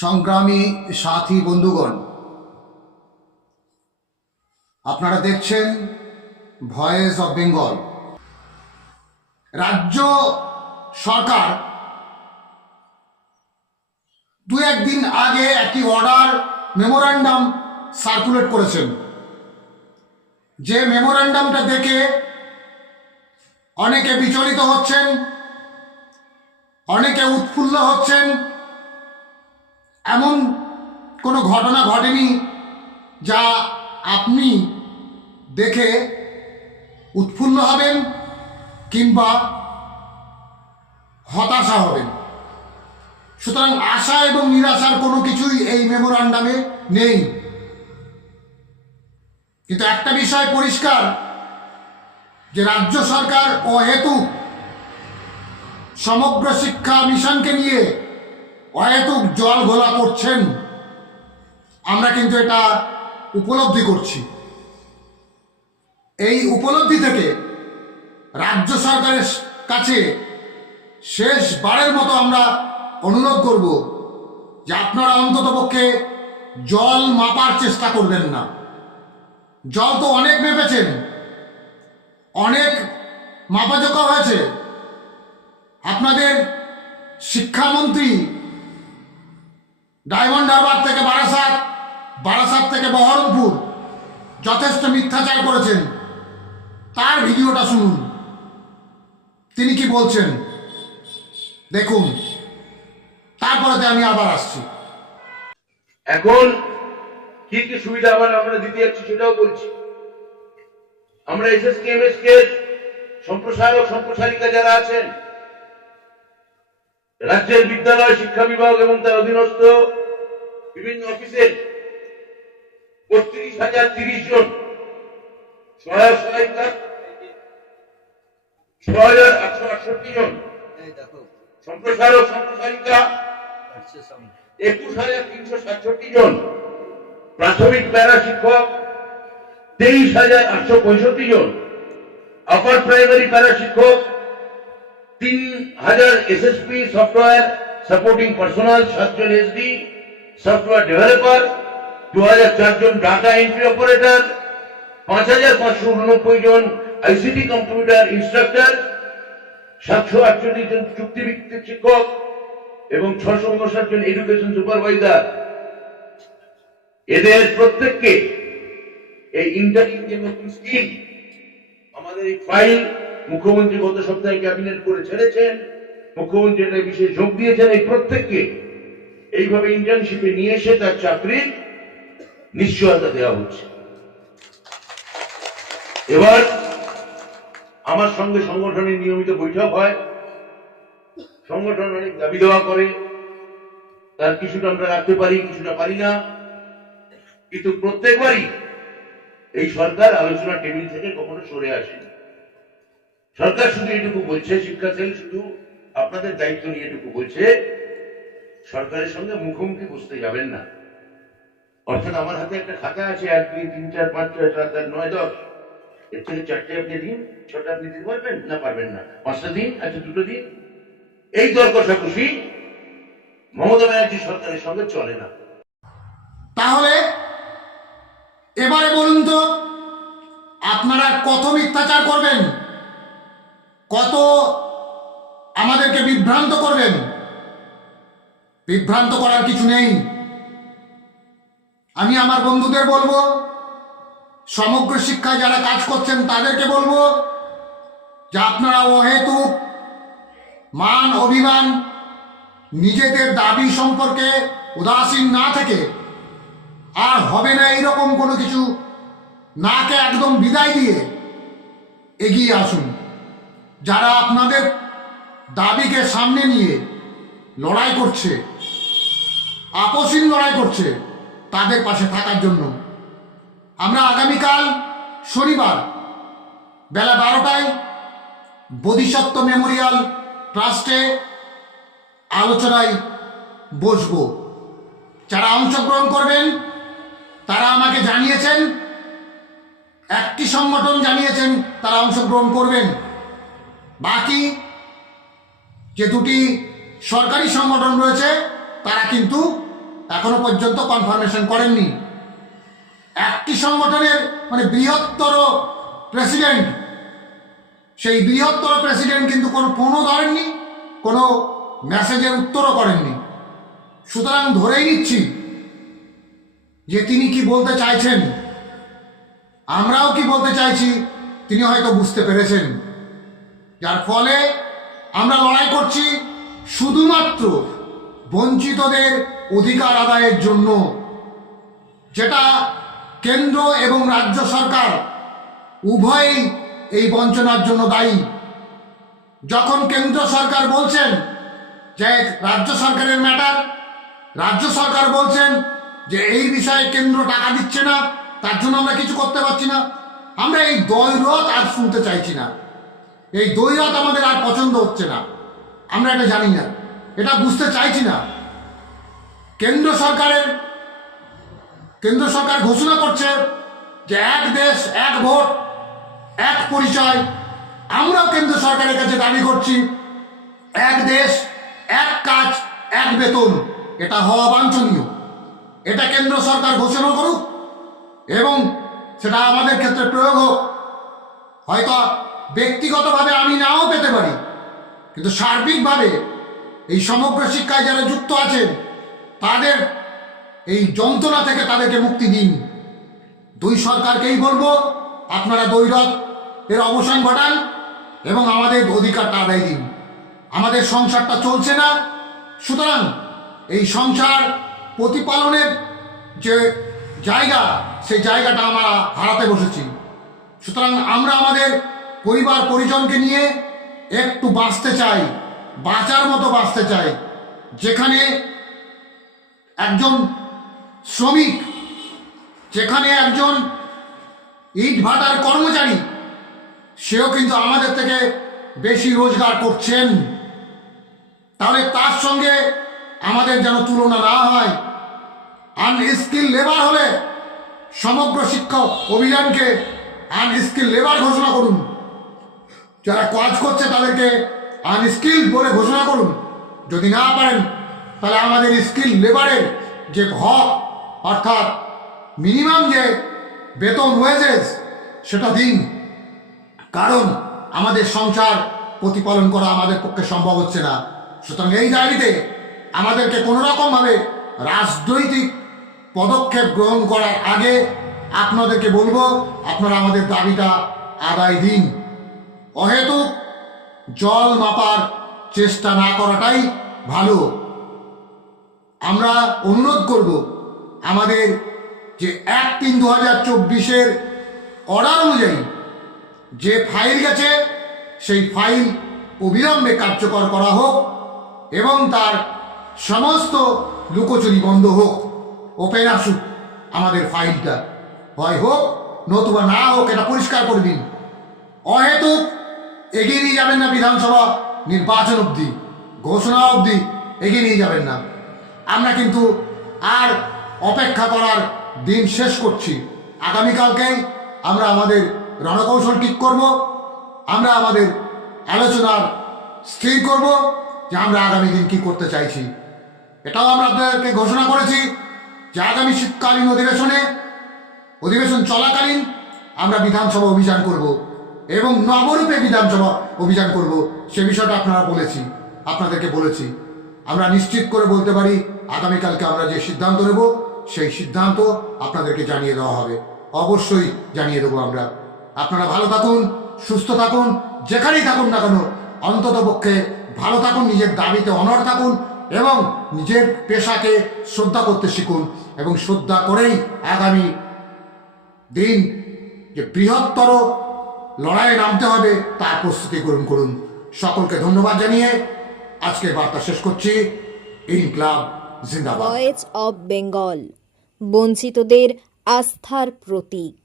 সংগ্রামী সাথী বন্ধুগণ, আপনারা দেখছেন ভয়েস অফ বেঙ্গল। রাজ্য সরকার দু একদিন আগে একটি অর্ডার মেমোরান্ডাম সার্কুলেট করেছেন, যে মেমোরান্ডামটা দেখে অনেকে বিচলিত হচ্ছেন, অনেকে উৎফুল্ল হচ্ছেন। এমন কোনো ঘটনা ঘটেনি যা আপনি দেখে উৎফুল্ল হবেন কিংবা হতাশা হবেন। সুতরাং আশা এবং নিরাশার কোনো কিছুই এই মেমোরান্ডামে নেই। কিন্তু একটা বিষয় পরিষ্কার, যে রাজ্য সরকার অহেতুক সমগ্র শিক্ষা মিশনকে নিয়ে অহেতুক জল ঘোলা করছেন। আমরা কিন্তু এটা উপলব্ধি করছি। এই উপলব্ধি থেকে রাজ্য সরকারের কাছে শেষবারের মতো আমরা অনুরোধ করব যে আপনারা অন্ততপক্ষে জল মাপার চেষ্টা করবেন না। জল তো অনেক মেপেছেন, অনেক মাপাজোকা হয়েছে। আপনাদের শিক্ষামন্ত্রী ডায়মন্ড হারবার থেকে বারাসাত, বারাসাত থেকে বহরমপুর যথেষ্ট মিথ্যাচার করেছেন। তার ভিডিওটা শুনুন, তিনি কি বলছেন দেখুন, তারপরে আমি আবার আসছি। এখন কি কি সুবিধা আমরা দিতে যাচ্ছি সেটাও বলছি। আমরা এসএসকে এমএসকে সম্প্রসারক সম্প্রসারিকা যারা আছেন, রাজ্যের বিদ্যালয় শিক্ষা বিভাগ এবং তার অধীনস্থ বিভিন্ন অফিসের 32,030 জন সহায়ক সহায়িকা, 6,868 জন সম্প্রসারক সম্প্রসারিকা, 21,367 জন প্রাথমিক প্যারা শিক্ষক, 23,865 জন আপার প্রাইমারি প্যারা শিক্ষক, 3,000 এসএসপি সফটওয়্যার সাপোর্টিং পার্সোনাল, 7 জন এসডি সফটওয়্যার ডেভেলপার, 2,004 জন ডাটা এন্ট্রি অপারেটর, 5,589 জন আইসিটি কম্পিউটার ইনস্ট্রাক্টর, 748 জন চুক্তিভিত্তিক শিক্ষক এবং 659 জন এডুকেশন সুপারভাইজার। এদের প্রত্যেককে এই ইন্টারিম যে নতুন স্কিম, আমাদের এই ফাইল মুখ্যমন্ত্রী গত সপ্তাহে ক্যাবিনেট করে ছেড়েছেন, মুখ্যমন্ত্রী এটা বিশেষ যোগ দিয়েছেন। এই প্রত্যেককে এইভাবে ইন্টার্নশিপে নিয়ে এসে তার চাকরির নিশ্চয়তা দেওয়া হচ্ছে। এবার আমার সঙ্গে সংগঠনের নিয়মিত বৈঠক হয়, সংগঠন অনেক দাবি দেওয়া করে, তার কিছুটা আমরা রাখতে পারি, কিছুটা পারি না। কিন্তু প্রত্যেকবারই এই সরকার আলোচনা টেবিল থেকে কখনো সরে আসেনি। সরকার শুধু এটুকু বলছে, শিক্ষা সেল শুধু আপনাদের দায়িত্ব নিয়ে এটুকু বলছে, সরকারের সঙ্গে মুখোমুখি বসতে যাবেন না। অর্থাৎ আমার হাতে একটা খাতা আছে, 1 2 3 4 5 6 7 8 9 10, এর থেকে 4টে আপনি দিন, 6টা আপনি দিতে পারবেন না, পারবেন না, 5টা দিন, আচ্ছা 2টো দিন। এই দর কষাকষি মমতা ব্যানার্জি সরকারের সঙ্গে চলে না। তাহলে এবারে বলুন তো, আপনারা কত মিথ্যাচার করবেন, কত আমাদেরকে বিভ্রান্ত করবেন? বিভ্রান্ত করার কিছু নেই। আমি আমার বন্ধুদের বলবো, সমগ্র শিক্ষায় যারা কাজ করছেন তাদেরকে বলবো যে আপনারা অহেতুক মান অভিমান, নিজেদের দাবি সম্পর্কে উদাসীন না থেকে, আর হবে না এইরকম কোনো কিছু নাকে একদম বিদায় দিয়ে এগিয়ে আসুন। যারা আপনাদের দাবিকে সামনে নিয়ে লড়াই করছে, আপসহীন লড়াই করছে, তাদের পাশে থাকার জন্য আমরা আগামীকাল শনিবার বেলা 12টায় বোধিসত্ত্ব মেমোরিয়াল ট্রাস্টে আলোচনায় বসব। যারা অংশগ্রহণ করবেন তারা আমাকে জানিয়েছেন, একটি সংগঠন জানিয়েছেন তারা অংশগ্রহণ করবেন। বাকি যে দুটি সরকারি সংগঠন রয়েছে তারা কিন্তু এখনো পর্যন্ত কনফার্মেশন করেননি। একটি সংগঠনের মানে বৃহত্তর প্রেসিডেন্ট, সেই বৃহত্তর প্রেসিডেন্ট কিন্তু কোনো ফোনও ধরেননি, কোনো মেসেজের উত্তরও করেননি। সুতরাং ধরেই নিচ্ছি যে তিনি কি বলতে চাইছেন, আমরাও কি বলতে চাইছি তিনি হয়তো বুঝতে পেরেছেন। যার ফলে আমরা লড়াই করছি শুধুমাত্র বঞ্চিতদের অধিকার আদায়ের জন্য, যেটা কেন্দ্র এবং রাজ্য সরকার উভয়ই এই বঞ্চনার জন্য দায়ী। যখন কেন্দ্র সরকার বলছেন যে রাজ্য সরকারের ম্যাটার, রাজ্য সরকার বলছেন যে এই বিষয়ে কেন্দ্র টাকা দিচ্ছে না, তার জন্য আমরা কিছু করতে পারছি না, আমরা এই দ্বৈরথ আর শুনতে চাইছি না। এই দ্বৈরথ আমাদের আর পছন্দ হচ্ছে না। আমরা এটা জানি না, এটা বুঝতে চাইছি না। কেন্দ্র সরকার ঘোষণা করছে যে এক দেশ এক ভোট এক পরিচয়। আমরাও কেন্দ্র সরকারের কাছে দাবি করছি এক দেশ এক কাজ এক বেতন। এটা হওয়া বাঞ্ছনীয়। এটা কেন্দ্র সরকার ঘোষণা করুক এবং সেটা আমাদের ক্ষেত্রে প্রয়োগ হোক। হয়তো ব্যক্তিগতভাবে আমি নাও পেতে পারি, কিন্তু সার্বিকভাবে এই সমগ্র শিক্ষায় যারা যুক্ত আছেন তাদের এই যন্ত্রণা থেকে তাদেরকে মুক্তি দিন। দুই সরকারকেই বলবো, আপনারা দ্বৈরথ এর অবসান ঘটান এবং আমাদের অধিকারটা আদায় দিন। আমাদের সংসারটা চলছে না, সুতরাং এই সংসার প্রতিপালনের যে জায়গা, সেই জায়গাটা আমরা হারাতে বসেছি। সুতরাং আমরা আমাদের পরিবার পরিজনকে নিয়ে একটু বাঁচতে চাই, বাঁচার মতো বাঁচতে চাই। যেখানে একজন শ্রমিক, যেখানে একজন ইট ভাটার কর্মচারী, সেও কিন্তু আমাদের থেকে বেশি রোজগার করছেন, তাহলে তার সঙ্গে আমাদের যেন তুলনা না হয়। আনস্কিল লেবার হলে সমগ্র শিক্ষা অভিযানকে আনস্কিল লেবার ঘোষণা করুন। যারা কাজ করছে তাদেরকে আনস্কিল বলে ঘোষণা করুন। যদি না পারেন তাহলে আমাদের স্কিল লেবারের যে হক, অর্থাৎ মিনিমাম যে বেতন ওয়েজেস, সেটা দিন। কারণ আমাদের সংসার প্রতিপালন করা আমাদের পক্ষে সম্ভব হচ্ছে না। সুতরাং এই দাবিতে আমাদেরকে কোনো রকমভাবে রাজনৈতিক পদক্ষেপ গ্রহণ করার আগে আপনাদেরকে বলবো, আপনারা আমাদের দাবিটা আদায় দিন। অহেতুক জল মাপার চেষ্টা না করাটাই ভালো। আমরা অনুরোধ করব, আমাদের যে 1/3/2024 অর্ডার অনুযায়ী যে ফাইল গেছে, সেই ফাইল অবিলম্বে কার্যকর করা হোক এবং তার সমস্ত লুকোচুরি বন্ধ হোক। ওপেন আসুক আমাদের ফাইলটা, হয় হোক নতুবা না হোক, এটা পরিষ্কার করে দিন। অহেতুক এগিয়ে নিয়ে যাবেন না, বিধানসভা নির্বাচন অবধি, ঘোষণা অবধি এগিয়ে নিয়ে যাবেন না। আমরা কিন্তু আর অপেক্ষা করার দিন শেষ করছি। আগামীকালকেই আমরা আমাদের রণকৌশল ঠিক করব, আমরা আমাদের আলোচনার স্থির করব যে আমরা আগামী দিন কি করতে চাইছি। এটাও আমরা আপনাদেরকে ঘোষণা করেছি যে আগামী শীতকালীন অধিবেশন চলাকালীন আমরা বিধানসভা অভিযান করব এবং নবরূপে বিধানসভা অভিযান করব। সে বিষয়টা আপনাদেরকে বলেছি। আমরা নিশ্চিত করে বলতে পারি, আগামীকালকে আমরা যে সিদ্ধান্ত নেব সেই সিদ্ধান্ত আপনাদেরকে জানিয়ে দেওয়া হবে, অবশ্যই জানিয়ে দেবো আমরা। আপনারা ভালো থাকুন, সুস্থ থাকুন, যেখানেই থাকুন না কেন অন্তত পক্ষে ভালো থাকুন, নিজের দাবিতে অনড় থাকুন এবং নিজের পেশাকে শ্রদ্ধা করতে শিখুন এবং শ্রদ্ধা করেই আগামী দিন যে বৃহত্তর লড়াইয়ে নামতে হবে তার প্রস্তুতি গ্রহণ করুন। সকলকে ধন্যবাদ জানিয়ে আজকের বার্তা শেষ করছি। ইনকলাব জিন্দাবাদ। ভয়েস অব বেঙ্গল, বঞ্চিতদের আস্থার প্রতীক।